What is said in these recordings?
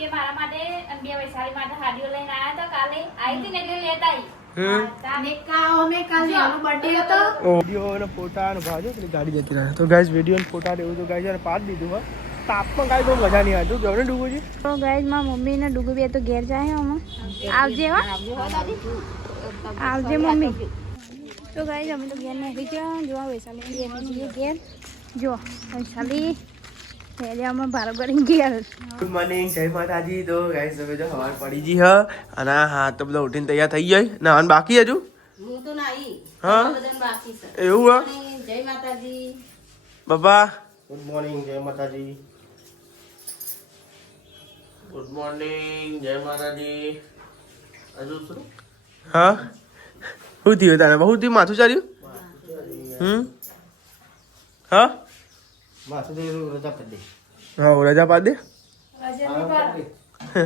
બે મારા માટે અને બે વૈશાલી માટે હાડીઓ લઈને આયા તો કાલે આવી હતી ને એટલે લેતા વિડીયો અને ફોટા અને ભાજો પેલી ગાડી જતી રહે તો ગાઈસ વિડીયો અને ફોટા એવું તો ગાઈસ પાડ દીધું હા તાપમાં ગાઈસ બહુ મજા નહીં આવતું જો ને ડુગુજી તો ગાઈસ માં મમ્મી ને ડુગુ બે તો ઘેર જાય હમ આવજે હો આવજે મમ્મી તો ગાઈસ અમે તો ઘેર નીકળી ગયા જો વૈશાલી બે અમે જઈએ ઘેર જો વૈશાલી ગુડ મોર્નિંગ જય માતાજી તો ગાઈસ તમે જો સવાર પડી જી હ અને હા તો બધા ઉઠીને તૈયાર થઈ જાય નાહન બાકી હજુ હું તો નાઈ હા બધાને બાકી છે એવું હા જય માતાજી બાબા ગુડ મોર્નિંગ જય માતાજી ગુડ મોર્નિંગ જય માતાજી હજુ શું હા શું થયું તારે બહુ થયું માથું ચાલ્યું હા હા રજા પાડ દે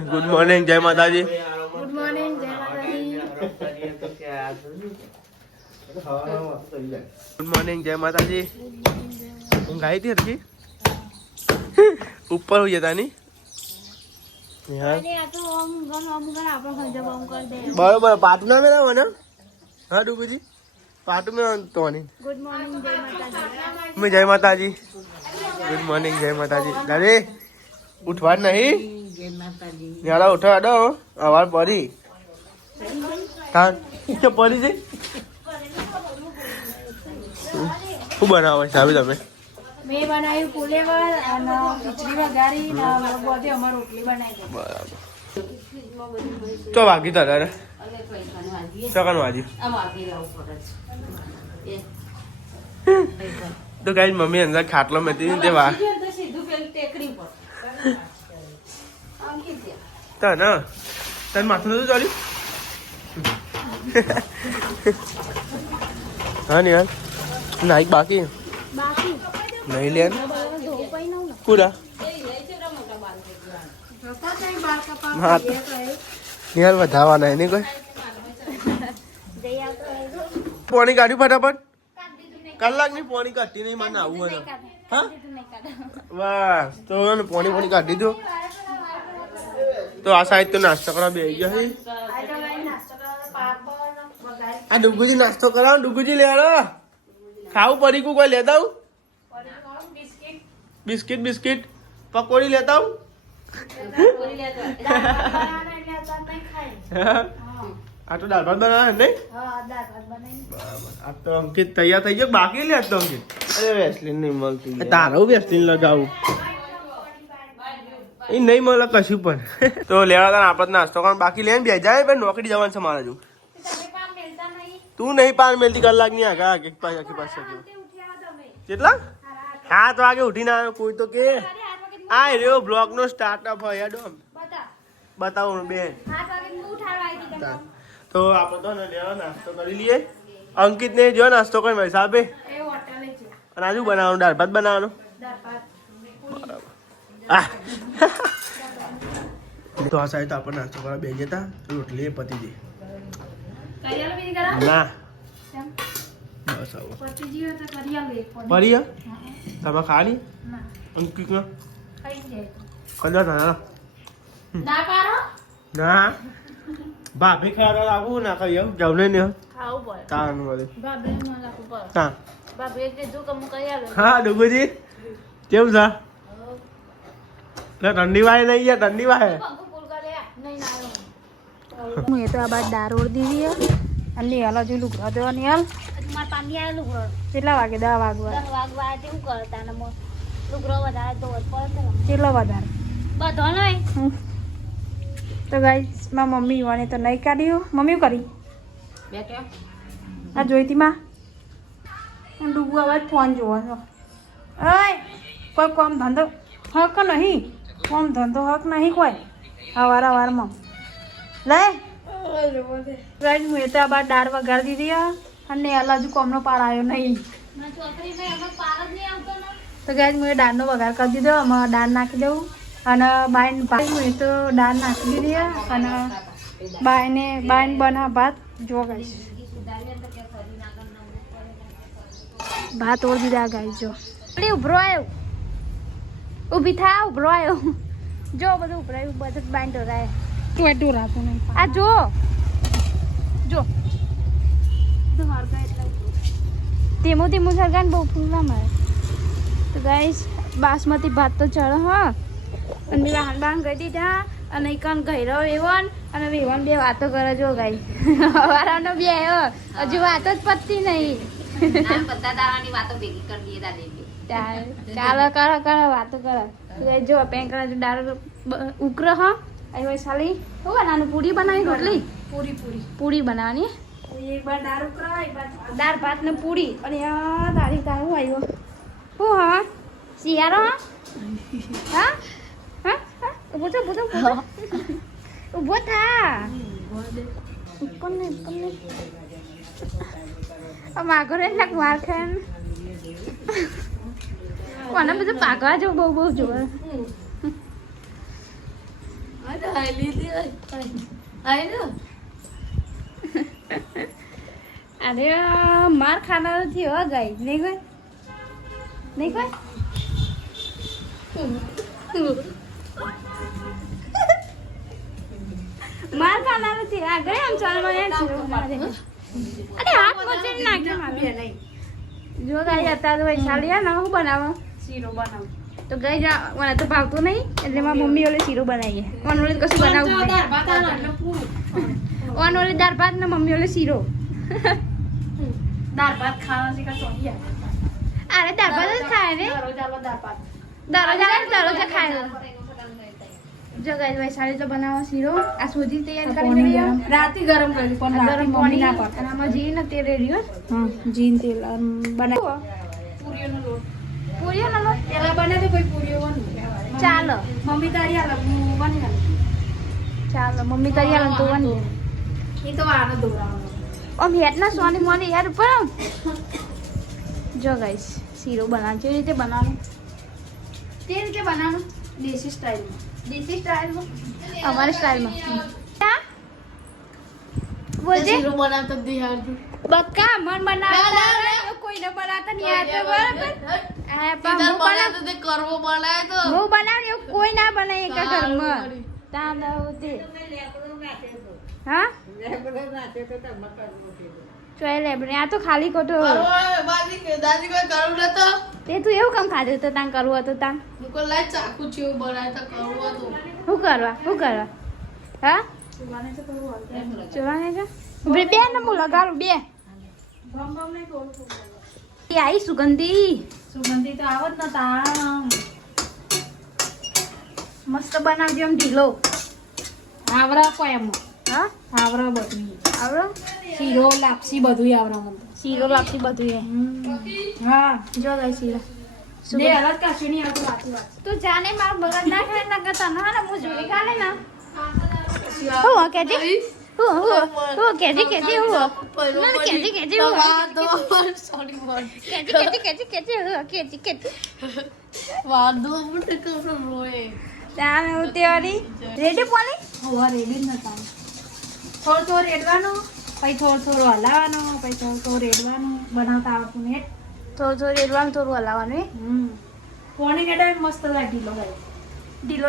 ગુડ મોર્નિંગ જય માતાજી ગુડ મોર્નિંગ જય માતાજી ગુડ મોર્નિંગ જય માતાજી હું ગાઈ હતી હરકી ઉપર હોઈ જતા ની બરોબર પાટું ના મેળવો ને હા ડુબુજી પાટું મેળવો તો નહીં ગુડ મોર્નિંગ જય માતાજી જય માતાજી ગુડ મોર્નિંગ જય માતાજી દાદી ઉઠવા નહીં જય માતાજી યાર ઉઠવા દો અવાર પડી હા પડી જઈ શું બનાવો છે આવી તમે મેં બનાવ્યું પુલેવર અને ખીચડી વઘારી અને બધે અમાર રોટલી બનાવી બરાબર તો વાગી તારે સકન વાજી તો કઈ મમ્મી અંદર ખાટલો મેતી તે વા તા ના તને માથું નતું ચાલ્યું હા ને યાર નાઈક બાકી બાકી નહીં લે કુડા હા યાર વધારવાના એની કોઈ પોણી કાઢ્યું ફટાફટ કલાકની પોણી કાઢી નહીં મને આવું હોય હા બસ તો પોણી કાઢી દીધું તો આ સાઈડ તો નાસ્તો કરવા બેસી ગયા છે આ ડુગુજી નાસ્તો કરાવો ડુગુજી લે આવો ખાવું પડી કોઈ લેતા આવું બિસ્કિટ બિસ્કિટ પકોડી લેતા આવું આ તો દાળ ભાત બનાવે નહીં આ તો અંકિત તૈયાર થઈ ગયો બાકી લે તો અંકિત અરે વેસ્લિન નહીં મળતું તારું વેસ્લિન લગાવું એ નહીં મળે કશું પણ તો લેવા તા આપણે નાસ્તો કારણ બાકી લઈને બે જાય ભાઈ નોકરી જવાનું છે મારે જો તું નહીં પાન મેલતી કલાકની આગા એક પાસે કેટલા હા તો આગે ઉઠીને આવ્યો કોઈ તો કે આ રહ્યો બ્લોગ નો સ્ટાર્ટઅપ હોય ડોમ બતાવું બેન તો આપણે તો ને લેવા નાસ્તો કરી લઈએ અંકિત ને જો નાસ્તો કરી ભાઈ સાહેબે અને આજુ બનાવવાનું દાળ ભાત બનાવવાનું તો આ સાઈડ આપણે નાસ્તો કરવા બે જતા રોટલી પતી જઈ ના બસ આવો પડી તમે ખાલી અંકિત ના કદાચ ના ભાભી ખાવા આવું ના ખાઈ આવું જવું નહીં તાન વાળી હા હા ડુગુજી કેવું છે ઠંડી વાય નહીં યાર ઠંડી વાય હું એ તો આ બાદ દાળ ઓળી દીધી અને હાલ હજુ લુગડો દેવાની હાલ કેટલા વાગે 10 વાગવા કેટલા વધારે તો ગાઈસ માં મમ્મી વાને તો નહીં કાઢ્યું મમ્મી કરી આ જોઈતી માં ડૂબુ અવાજ ફોન જોવાનો ઓય કોઈ કામ ધંધો હક નહીં કામ ધંધો હક નહીં કોઈ વારમાં લે ગાઈસ હું એ તો આ બાદ દાળ વઘારી દીધી અને હાલ હજુ કોમનો પાર આવ્યો નહીં તો ગાઈસ હું એ દાળનો વઘાર કરી દીધો આમાં દાળ નાખી દઉં અને બાઈન હું તો દાળ નાખી દીધી અને બાઈને બના ભાત જો ગાઈસ ભાત ઓળી દીધા ગાઈસ જો ઉભરો આવ્યો ઊભી થા ઉભરો આવ્યો જો બધું ઉપરાયું બધું બાંધ ઢોરાય તું એટલું રાતું નહીં આ જો જો બધું હરગા એટલા ધીમું ધીમું સરગાને બહુ ફૂલા મારે તો ગાઈસ બાસમતી ભાત તો ચડે હા અને મેં વાહન બાહન ગઈ દીધા અને કન ગયરો વેવન અને વેવન બે વાતો કરે જો ગાઈ વારાનો બે હજુ વાતો જ પતતી નહીં બધા દાડાની વાતો ભેગી કરી દઈએ ચાલો કરો વાતો કરો જો પેંકડા જો દારૂ ઉકરો હા અહીં હોય સાલી શું બનાવવાનું પૂરી બનાવી રોટલી પૂરી બનાવવાની એક બાર દાળ ઉકરા એક બાર દાળ ભાત ને પૂરી અને આ દાળી તારું આવ્યો શું હા શિયાળો હા હા હા ઉભો થા ઉભો થા ઉપર ને માગો રે નાક માર ખાન કોને બધું પાકવા જો બહુ જોવે અરે માર ખાના નથી હો ગઈ નહીં કોઈ માર ખાના નથી આ ગઈ આમ ચાલ અરે હાથ મચેડ નાખ્યો મારે જો ગાઈ હતા તો ચાલ્યા ના હું બનાવો શીરો બનાવ તો ગઈ જા મને તો ભાવતું નહીં એટલે મારી મમ્મી ઓલે શીરો બનાવીએ ઓન ઓલે કશું બનાવવું ઓન ઓલે દાળ ભાત ને મમ્મી ઓલે શીરો દાળ ભાત ખાવા શીખા ચોંટ્યા અરે દાળ ભાત જ ખાય ને દરરોજ ખાય જો ગાઈ વૈશાળી તો બનાવો શીરો આ સોજી તૈયાર કરી રહી રાતે ગરમ કરી પણ રાતે મમ્મી ના પાડે અને આમાં જીન તે રેડી હો હા જીન તેલ બનાવ પૂરીઓનો લોટ પેલા બને તો કોઈ પૂરીઓ બને ચાલો મમ્મી તારી આલે હું બની આલે ચાલો મમ્મી તારી આલે તો બની એ તો આને દોરાવાનો ઓમ હેટના સોની મોની યાર ઉપર જો ગાઈસ શીરો બનાવ જે રીતે બનાવવાનું તે રીતે બનાવવાનું દેશી સ્ટાઈલમાં દેશી સ્ટાઈલમાં અમારી સ્ટાઈલમાં બોલજે શીરો બનાવતા બિહારથી બક્કા મન બનાવતા કોઈને બનાવતા નહીં આવતો બરાબર આ પણ હું બનાવ તે કરવો બનાય તો હું બનાવ એવું કોઈ ના બનાવે એક ઘરમાં તામ તે હા ચોય લેબને આ તો ખાલી ખોટો દાદી કોઈ કરું નતો તે તું એવું કામ ખાધું તો તાન કરવું હતું તાન મુકો લાય ચાકુ છે બનાય તો કરવું હતું શું કરવા હા સુવાને તો કરવું હતું જોવાને છે બે ને હું લગાડું બે બમ બમ નહીં કોલ એ આઈ સુગંધી સુગંધી તો આવત ન તા મસ્ત બનાવજો એમ ઢીલો આવરા કોઈ એમ હા આવરા બધું આવડો શીરો લાપસી બધું આવરા મને શીરો લાપસી બધું એ હા જો ગઈ શીરો ને અલગ કાશું નહીં આવતું વાત તું જાને માર બગડ ના ખાય ના કરતા ના ને હું જોઈ કાલે ના હું કેજી હું કેજી હું ના કેજી હું સોરી કેજી વાદો મોટે કરું રોય તાને ઉતેરી રેડી પોલી હવા રેડી ન તા થોડો રેડવાનો પછી થોડો હલાવવાનો પછી થોડો રેડવાનો બનાવતા આવતું ને થોડું રેડવાનું થોડું હલાવવાનું કોણી કેડા મસ્ત લાગે ઢીલો ગાય ઢીલો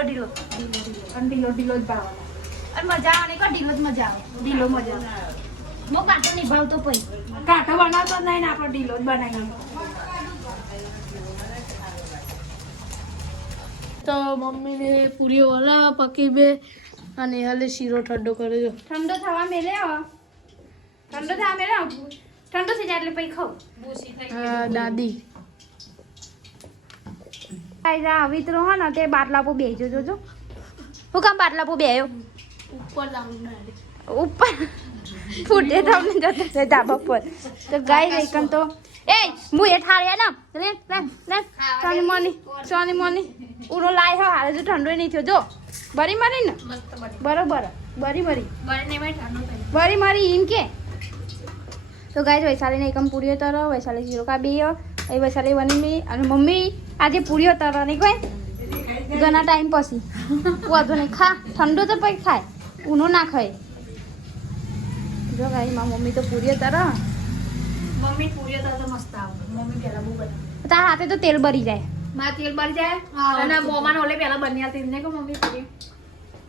અને ઢીલો જ ભાવવાનો અને મજા આવે કો ઢીલો જ મજા આવે ઢીલો મજા આવે મો કાંટો નહીં ભાવતો પછી કાંઠો બનાવતો જ નહીં ને આપણે ઢીલો જ બનાવીએ તો મમ્મીને પૂરીઓ વાળા પકી બે અને હાલે શીરો ઠંડો કરે જો ઠંડો થવા મેલે ઠંડો થવા મેલે ઠંડો થઈ જાય એટલે પછી ખાવ હા દાદી વિતરો હો ને તે બાટલા પર બેસજો જોજો હું કામ બાટલા પર બેયો ઉપર લાવવું ઉપર ફૂટે તમને જતો છે ધાબા પર તો ગાય રેકન તો એ હું એ ઠાર્યા ના લે સોની મોની ઉરો લાય હો હાલે જો ઠંડો નહીં થયો જો બરી મરી ને બરોબર બરી મરી ઇન કે તો ગાય વૈશાલીને એકમ પૂરીઓ તરો વૈશાલી શીરો કા બે એ વૈશાલી બની મી અને મમ્મી આજે પૂરીઓ તરો નહીં કોઈ ઘણા ટાઈમ પછી વધુ નહીં ખા ઠંડુ તો પછી ખાય ઊનો ના ખાય જો ગાય મારી મમ્મી તો પૂરીઓ તરો મમ્મી પૂરીઓ તો મસ્ત આવે મમ્મી પેલા બહુ બનાવે તારા હાથે તો તેલ બરી જાય માં તેલ બળી જાય અને મોમાન ઓલે પેલા બની આવતી ને કે મમ્મી પૂરી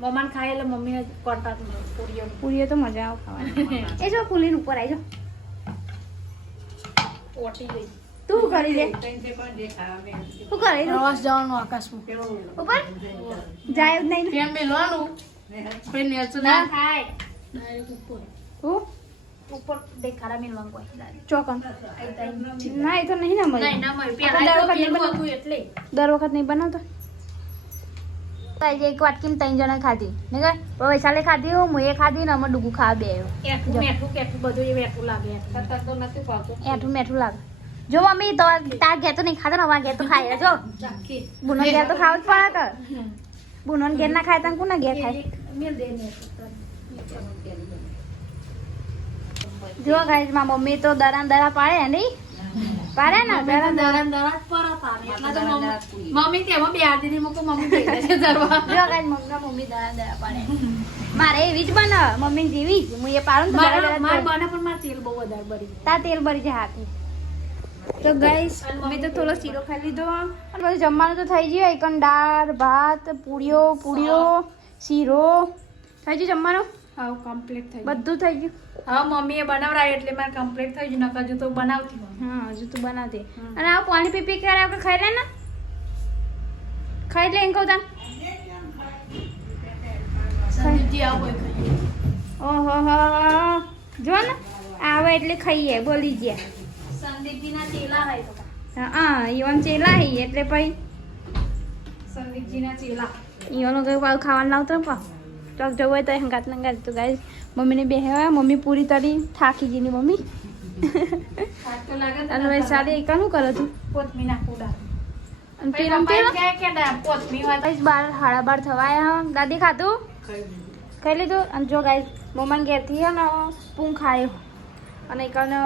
મોમાન ખાય એટલે મમ્મીને કરતા પૂરીઓ પૂરીઓ તો મજા આવે ખાવાની એ જો ફૂલીને ઉપર આવી જાઓ ઓટી ગઈ તું શું કરી લે શું કરી લે પ્રવાસ જવાનું આકાશમાં ઉપર જાય જ નહીં ફેન મેલવાનું કોઈ નેચું ના ના થાય ડાયરેક્ટ ઉપર હું ઉપર દેખાડા મેલવાનું કોઈ ચોકન ના એ તો નહીં ના મળે નહીં ના મળે આપણે દર વખત નહીં પેલું બનાવતું. હતું એટલે દર વખત નહીં બનાવતો એક વાટકીને 3 જણા ખાધી ને કે વૈશાલે ખાધી હું એ ખાધી ને અમે ડુગુ ખાવા બે કેઠું મેઠું કેઠું બધું એ વેઠું લાગે તરત તો નથી પાવતું એઠું મેઠું લાગે જો મમ્મી તો તાર ઘેર તો નહીં ખાતા ને અમારા ઘેર તો ખાય જો ચાખી બુનો ઘેર તો ખાવું જ પડે કે બુનો ઘેર ના ખાય તો કોના ઘેર ખાય મેલ દે ને જો ગાઈસ માં મમ્મી તો દરા પાડે નહીં પાડે ને દરા દરાજ પર પારે એટલા તો મમ્મી તેમાં બે આદિની મૂકો મમ્મી દઈ દે છે દરવા જો ગાઈસ મમ્મી દરા પાડે મારે એવી જ બને મમ્મી જેવી જ હું એ પાડું ને તો દરા માર દરા બને પણ માર તેલ બહુ વધારે બળી તા તેલ ભરી જાય હાથે તો ગાઈસ મેં તો થોડો શીરો ખાઈ લીધો અને પછી જમવાનું તો થઈ ગયું એકન દાળ ભાત પૂરીઓ શીરો થઈ ગયું જમવાનું હા કમ્પ્લીટ થઈ બધું થઈ ગયું હા મમ્મીએ બનાવરાય એટલે મારે કમ્પ્લીટ થઈ ગયું નકર હજુ તો બનાવતી હોય. હા હજુ તું બનાવતી અને આ પાણી પી કરે આપણે ખાઈ લે ને ખાઈ લે એમ કહું તા સંદીપજી આવો કોઈ ખાઈએ. ઓહો હો જો ને આવે એટલે ખાઈએ બોલી ગયા સંદીપજીના ચેલા હોય તો હા ઈવન ચેલા હી એટલે પછી સંદીપજીના ચેલા ઈવનો કઈ પાછું ખાવાનું લાવતો ને પા ચોક જવું હોય તો હંગાત નંગાત તો ગાઈસ મમ્મીને બે હેવા મમ્મી પૂરી તરી થાકી ગઈ ની મમ્મી થાક તો લાગે ને અને ભાઈ સારી એકાનું કરે તું કોથમી નાખું ડાળ. અને પછી પેલા પપ્પાએ કહે કે ડાળ કોથમી હોય તો ગાઈસ 12:30 થવાયા દાદી ખાધું ખાઈ લીધું અને જો ગાઈસ મમ્મા ઘેરથી હે ને પૂં ખાયો અને એકને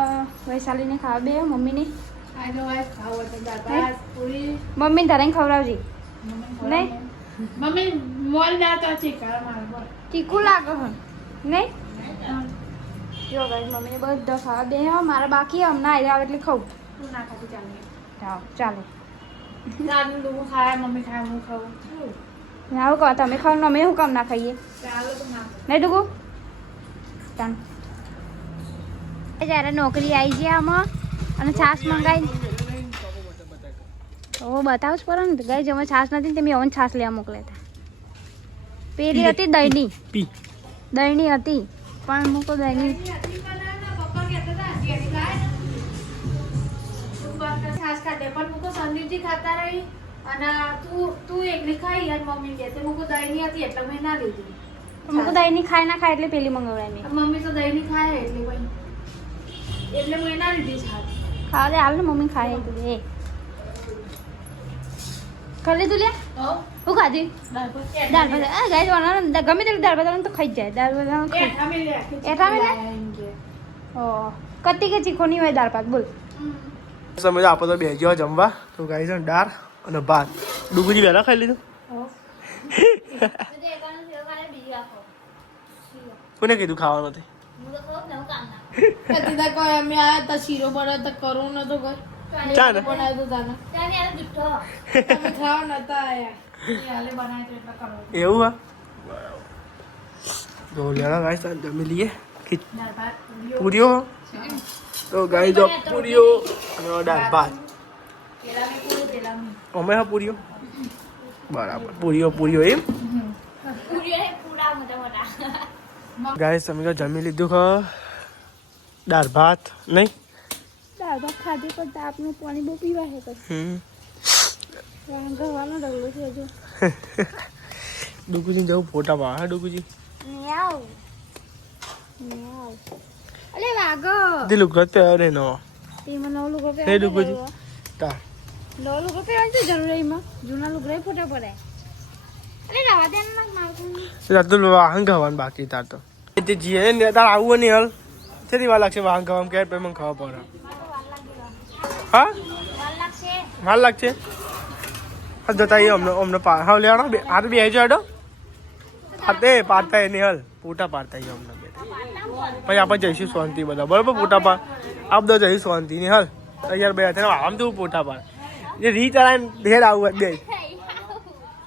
વૈશાલીને ખાવા બે મમ્મીને આ જો આ ખાવ હોય તો દાળ ભાત, પૂરી મમ્મીને ધરાઈને ખવડાવજી નહીં મમ્મી મોલ દાળ તો છે ઘર મારે બોલ. તીખું લાગે હે નહીં જો ગાઈસ મમ્મીને બધા ખાવા બે હે મારા બાકી હમણાં આવી આવે એટલે ખાઉં તું ના ખાતી ચાલે હા ચાલો દાળનું ડૂબું ખાય મમ્મી ખાય હું ખાઉં આવું કહો તમે ખાવ ને અમે શું કામ ના ખાઈએ ચાલો તો ના નહીં ડુગુ ચાલ જ્યારે નોકરી આવી ગયા આમાં અને છાશ મંગાવી તો બતાવું જ પડે ને ગઈ અમે છાશ નથી ને તમે છાશ લેવા મોકલ્યા હતા પેલી હતી દહીંની પી દહીંની હતી પણ મૂકો દહીંની છાશ ખાતે પણ મૂકો સંદીપજી ખાતા રહી અને તું એકલી ખાઈ અને મમ્મી કે તે મૂકો દહીંની હતી એટલે મેં ના લીધી મૂકો દહીંની ખાય ના ખાય એટલે પેલી મંગાવડાવી મેં મમ્મી તો દહીંની ખાય એટલે ભાઈ એટલે મેં ના લીધી છાશ ખાવા દે હાલ ને મમ્મી ખાય તું એ ખાઈ લીધું લે હો હું ખાધી દાળ ભાત દાળ ભાત ગાય ગમે તેટલું દાળ ભાત તો ખાઈ જ જાય દાળ ભાત ખાઈ એઠા મેં લે એઠા મેં લે? ઓ કતી કે ચીખો નહીં હોય દાળ ભાત બોલ સમય આપો તો બેસી જાઓ જમવા તો ગાઈ છે દાળ અને ભાત ડુગુજી વહેલા ખાઈ લીધું કોને કીધું ખાવાનું નથી કતીદા કોઈ અમે આયા તા શીરો બનાવ તો કરું નતો ઘર ચા ને બનાવ્યો તો તાને તમે ખાવા નતા આયા એ હાલે બનાવ્યો તો એટલે કરો એવું હા તો લેવા ગાઈ સાંજ જમી લઈએ દાળ ભાત પૂરીઓ તો ગાઈ જો પૂરીઓ અને દાળ ભાત પેલા મેં પૂરું પેલા મેં અમે હા પૂરીઓ બરાબર પૂરીઓ એમ ગાઈસ અમે તો જમી લીધું ખ દાળ ભાત નહીં દાળ ભાત ખાધી પણ તાપનું પાણી બહુ પીવા છે પછી વાંગવાનો ડગલો છે હજુ ડુગુજી જવું ફોટા પાડે હા ડુગુજી મ્યાઉ અલે વાગો દિલ ઉગત અરે નો તે મને નવો લુગડો હે પહેરવાનો ડુગુજી ગયો. તા નવો લુગડો પહેરવાની શું જરૂર છે એમાં જૂના લુગડા ફોટા પડે અલે રવા દે ને મારું તો વાહન ખાવાનું બાકી તાર તો તે જીએ ને તાર આવું નહીં હાલ કેટલી વાર લાગશે વાહન ખાવામાં કે મને ખાવા પડે હા વાર લાગશે હા જતા અમને હા લેવાનો હા બે જાડો હાથે પાડતા એની હાલ પોટા પાડતા અમને બે પછી આપણે જઈશું શાંતિ બધા બરોબર પોટા પાડ આપ બધા જઈશું શાંતિ ની હાલ તૈયાર બે હાથે આમ તો પોટા પાડ જે રી ચડાઈને ઘેર આવું બે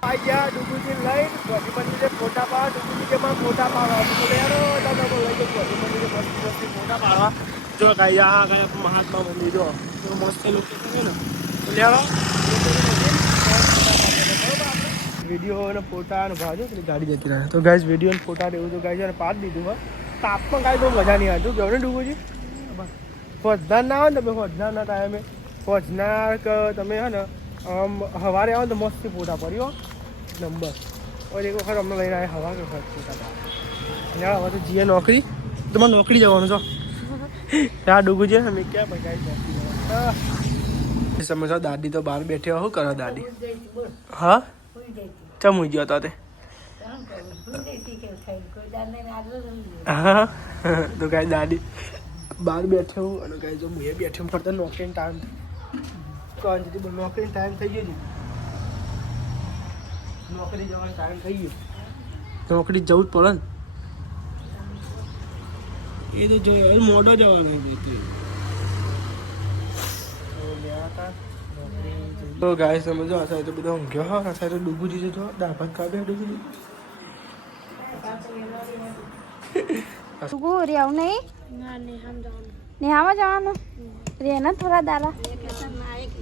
આઈ ગયા ડુગુજી લઈને ગોધી મંદિરે ફોટા પાડવા ડુગુજી કે માં ફોટા પાડવા તો યારો તમે લઈ ગયો ગોધી મંદિરે મસ્ત ફોટા પાડવા જો ગાઈ આ ગાય મહાત્મા મંદિર જો મસ્ત લોકેશન છે ને તો લેવો વિડીયો અને ફોટા અને ભાજો પેલી ગાડી જતી રહે તો ગાઈઝ વિડીયો અને ફોટા એવું તો ગાઈઝ અને પાડ દીધું હોય તાપમાં કાંઈ બહુ મજા નહીં આવતું કેવું ને ડુગુજી ફોજનાર ના આવે ને તમે ફોજનારના ટાઈમે ફોજનાર કે તમે હે ને સવારે આવો તો મસ્ત ફોટા પડ્યો નંબર और एक वक्त अમને લઈને આવ્યા હવા કે ફોટા પાડવા હવે તો જીએ નોકરી તમારે નોકરી જવાનું છો ત્યાં ડૂગું છે અમે ક્યાં પગાઈ સમજો દાદી તો બહાર બેઠે શું કરો દાદી હા ચમ હું ગયો તે હા તો કાંઈ દાદી બહાર બેઠે હું અને કાંઈ જો હું એ બેઠે ફરતા નોકરીનો ટાઈમ નોકરીનો ટાઈમ થઈ ગયો છે નોકરી જવાનો ટાઈમ થઈ ગયો નોકરી જવું જ પડે ને એ તો જો મોડો જવાનો તો ગાય સમજો આ સાઈડ તો બધા ઊંઘ્યો હા આ સાઈડ ડૂબુજી છે જો દાળ ભાત ખાધે ડૂબુજી ડુગુ રે આવું નહીં નેહામાં જવાનું રે ને થોડા દાડા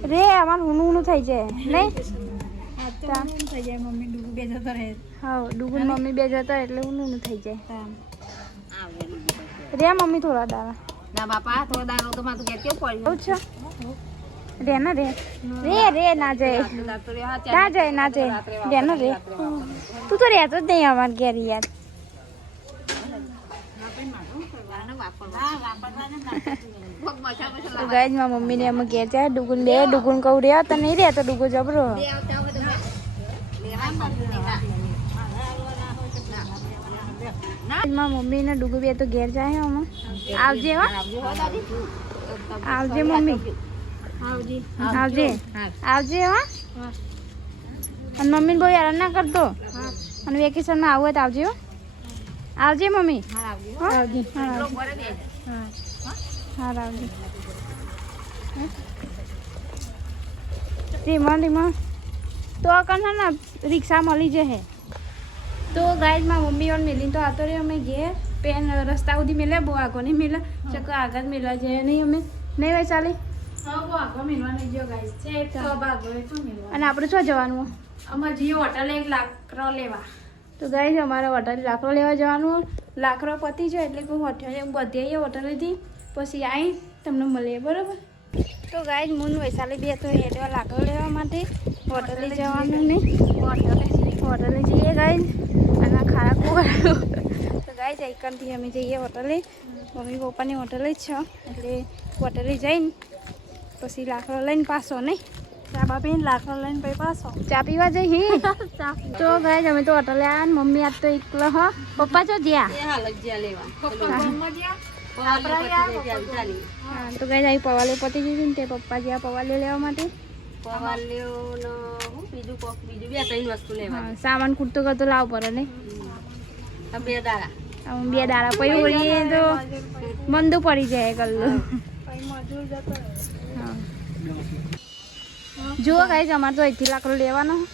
રે અમારું ઊનું ઊનું થઈ જાય નહીં થઈ જાય મમ્મી ડુગુ બે જતા રહે હા ડુગુ મમ્મી બે જતા એટલે ઊનું ઊનું થઈ જાય રે મમ્મી થોડા દાડા ના બાપા થોડા દાડો તો મારું ઘેર કેવું પડ્યું છે રે ને રે રે રે ના જાય ના જાય ના જાય રે ને રે તું તો રહેતો જ નહીં અમાર ઘેર યાર ગાઈઝ મારા મમ્મી ને અમે ઘેર જાય ડુગુન બે ડુગુન કહું રે તો નહીં રહેતો ડુગુ જબરો મારા મમ્મી ને ડુગુ બે તો ઘેર જાય અમે આવજે હો આવજે મમ્મી આવજે આવજે હો અને મમ્મીને બહુ હેરાન ના કરતો અને વેકેશનમાં આવું હોય તો આવજે હો આવજે મમ્મી આવજે હા આવજે ધીમા ધીમા તો કણ ને રિક્ષા મળી જશે તો ગાઈઝ માં મમ્મી ઓર મિલીને તો આતો રે અમે ઘેર પેન રસ્તા સુધી મેલે બહુ આગળ નહીં મેલે ચક્કર આગળ મેલા જાય નહીં અમે નહીં ભાઈ ચાલે અને આપણે શું જવાનું અમારે જઈએ હોટલે એક લાકડો લેવા તો ગાઈઝ અમારે હોટલે લાકડો લેવા જવાનું લાકડો પતી છે એટલે કોઈ હોટલે બધી આવીએ હોટલેથી પછી આવી તમને મળીએ બરાબર તો ગાઈઝ મૂન વૈશાલી બે તો હેડવા લાકડો લેવા માટે હોટલે જવાનું ને હોટલે જઈએ ગાઈઝ અને ખારા કરાયું તો ગાઈઝ એકનથી અમે જઈએ હોટલે મમ્મી પપ્પાની હોટલે જ છે એટલે હોટલે જઈને પછી લાકડો લઈને પાછો નહીં ચા બાપીને લાકડો લઈને પછી પાછો ચા પીવા જઈ તો ગાઈઝ અમે તો હોટલે આવ્યા ને મમ્મી આજ તો એકલો હ પપ્પા જો જ્યાં તો ગાઈઝ આવી પવાલે પતી ગયું ને તે પપ્પા જ્યાં પવાલે લેવા માટે સામાન કૂટતો કરતો લાવ પડે ને બે દાડા પછી ઓળીએ તો મંદુ પડી જાય ગલ્લો જુઓ ગાઈઝ અમારે તો અહીંથી લાકડો લેવાનો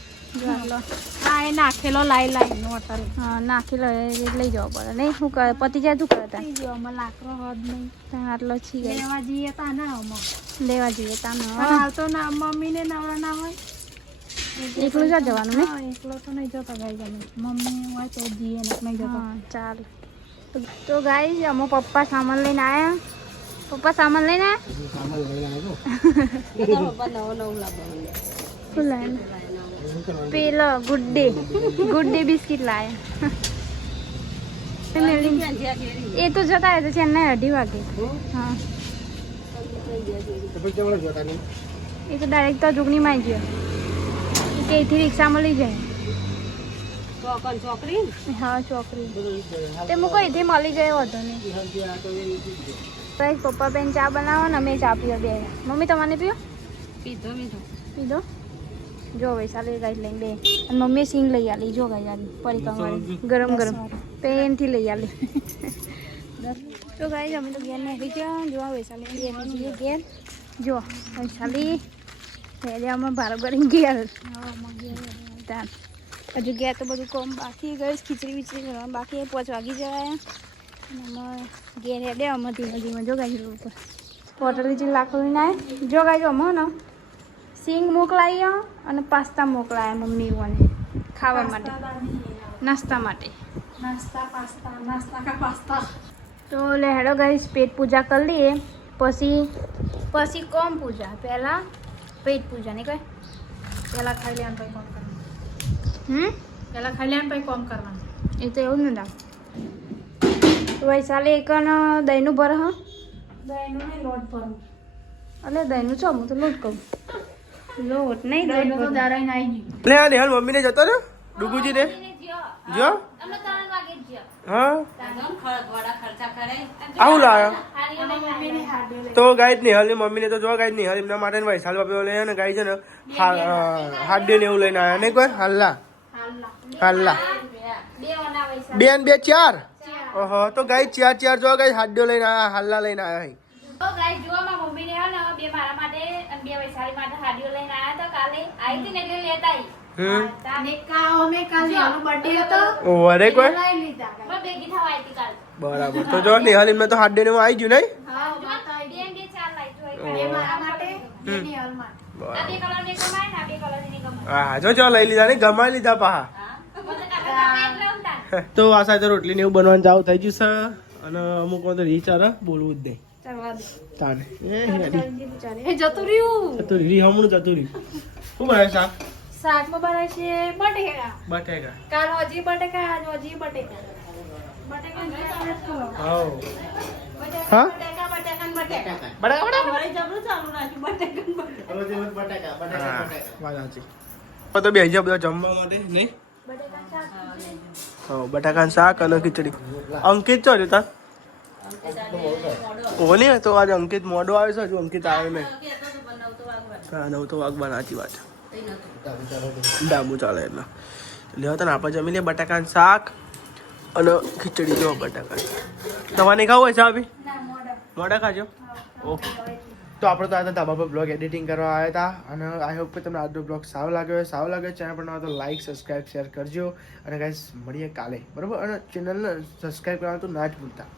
હા એ નાખેલો લાઈ હોટલ હા નાખેલો લઈ જવો પડે નહીં શું કરે પતી જાય તું કરતા અમારે લાકડો હોત નહીં આટલો છી ગઈ લેવા જઈએ તા ના લેવા જઈએ તા હાલ તો ના મમ્મી ને નવરા ના હોય એકલું જ જવાનું ને એકલો તો નહીં જતો ગાઈ મમ્મી હોય તો જઈએ ને નહીં જતો ચાલ તો ગાઈઝ અમે પપ્પા સામાન લઈને આવ્યા પપ્પા સામાન લઈને આવ્યા પેલો ગુડ ડે બિસ્કિટ લાયા એ તો જતા રહે છે એના 2:30 વાગે હા એ તો ડાયરેક્ટ તો જુગનીમાં ગયો કે અહીંથી રિક્ષા મળી જાય હા છોકરી તે મૂકો અહીંથી મળી જાય વધુ નહીં પપ્પા બેન ચા બનાવો ને અમે ચા પીવો બે મમ્મી તમારે પીવો પીધો જો વૈશાલી ગાઈ લઈને બે અને મમ્મીએ સિંગ લઈ આલી જો ગાઈ આલી પડી કંવાળી ગરમ પેનથી લઈ આલી તો ગાઈ અમે તો ઘેર નાખી ગયા જો વૈશાલી જઈએ ઘેર જો વૈશાલી એટલે અમે ભારો કરીને ગયા તાર હજુ ગયા તો બધું કોમ બાકી ગયું ખીચડી વિચડી કરવાનું બાકી 5 વાગી જવાય અને અમે ઘેર હેડે અમે ધીમે ધીમે જોગાઈ રોડ ઉપર હોટલ જે લાકડી ના જોગાઈ જો અમે ને સિંગ મોકલાવી અને પાસ્તા મોકલાયા મમ્મીઓને ખાવા માટે નાસ્તા માટે તો લે હેડો ગાઈસ પેટ પૂજા કરી લઈએ પછી કોમ પૂજા પહેલાં પેટ પૂજા નહીં કોઈ પેલા ખાઈ લેવાનું પછી કોમ કરવાનું પેલા ખાઈ લેવાનું પછી કોમ કરવાનું એ તો એવું જ નથી તો વૈશાલી એક દહીંનું ભર હા દહીંનું નહીં લોટ ભરું એટલે દહીંનું છો હું તો લોટ કહું લોટ નહીં દહીં તો લોટ દારાઈને આવી ગયું લે આ નિહાલ મમ્મીને જતો ને ડુગુજી ને જો હા આવું લાયો તો ગાઈડ નિહાલ ની મમ્મીને તો જો ગાઈડ નિહાલ એમના માટે વૈશાલ બાપે લે ને ગાઈ છે ને હાડે ને એવું લઈને આવ્યા નહીં કોઈ હાલ્લા બે ને બે 4 ઓહો તો ગાઈ 4 જો ગાઈ હાડ્યો લઈને આવ્યા હાલ્લા લઈને આવ્યા તો ગાઈસ જો મારા મમ્મીને હે ને બે મારા માટે અને બે વૈશાલી માટે હાડીઓ લઈને આયા તો કાલે આવી હતી ને એટલે લેતા આવી ઓરે કોઈ મેં ભેગી થવા આવી હતી કાલે બરાબર તો જો નિહાલ એમને તો હાડે ને આવી ગયું નહીં બે ચાર લાઈ જોઈ મારા માટે બે નિહાલ માટે આ બે કલર ને ગમાય ને આ બે કલર ની ગમાય હા જો લઈ લીધા ને ગમાઈ લીધા પાહા તો આ સાથે રોટલી ને એવું બનવાનું ચાલુ થઈ ગયું છે અને અમુક વાર તો રીચાર બોલવું જ નહીં તાને જતું રહ્યું જતું રી હમણું જતું રી શું બનાવે શાક શાકમાં બનાવે છે બટેકા બટેકા કાલ હજી બટેકા આજ હજી બટેકા બટેકા હાઉ હા તો બે હજાર બધા જમવા માટે નહીં હા બટાકાનું શાક અને ખીચડી અંકિત ચો તા ઓને તો આજે અંકિત મોડો આવે છે હજુ અંકિત આવે નહીં હા 9 તો વાગ બનાતી વાત ડાબુ ચાલે એટલે લેવા તને આપણે જમી લે બટાકાનું શાક અને ખીચડી જો બટાકા તમારે ખાવું હોય સાહેબ મોડા ખાજો ઓકે તો આપણે તો આ ધાબા પર બ્લોગ એડિટિંગ કરવા આવ્યા હતા અને આઈ હોપ કે તમને આજનો બ્લોગ સારો લાગ્યો ચેનલ પર નવા તો લાઈક સબસ્ક્રાઈબ શેર કરજો અને ગાઈસ મળીએ કાલે બરાબર અને ચેનલને સબસ્ક્રાઈબ કરવાનું તો ના જ ભૂલતા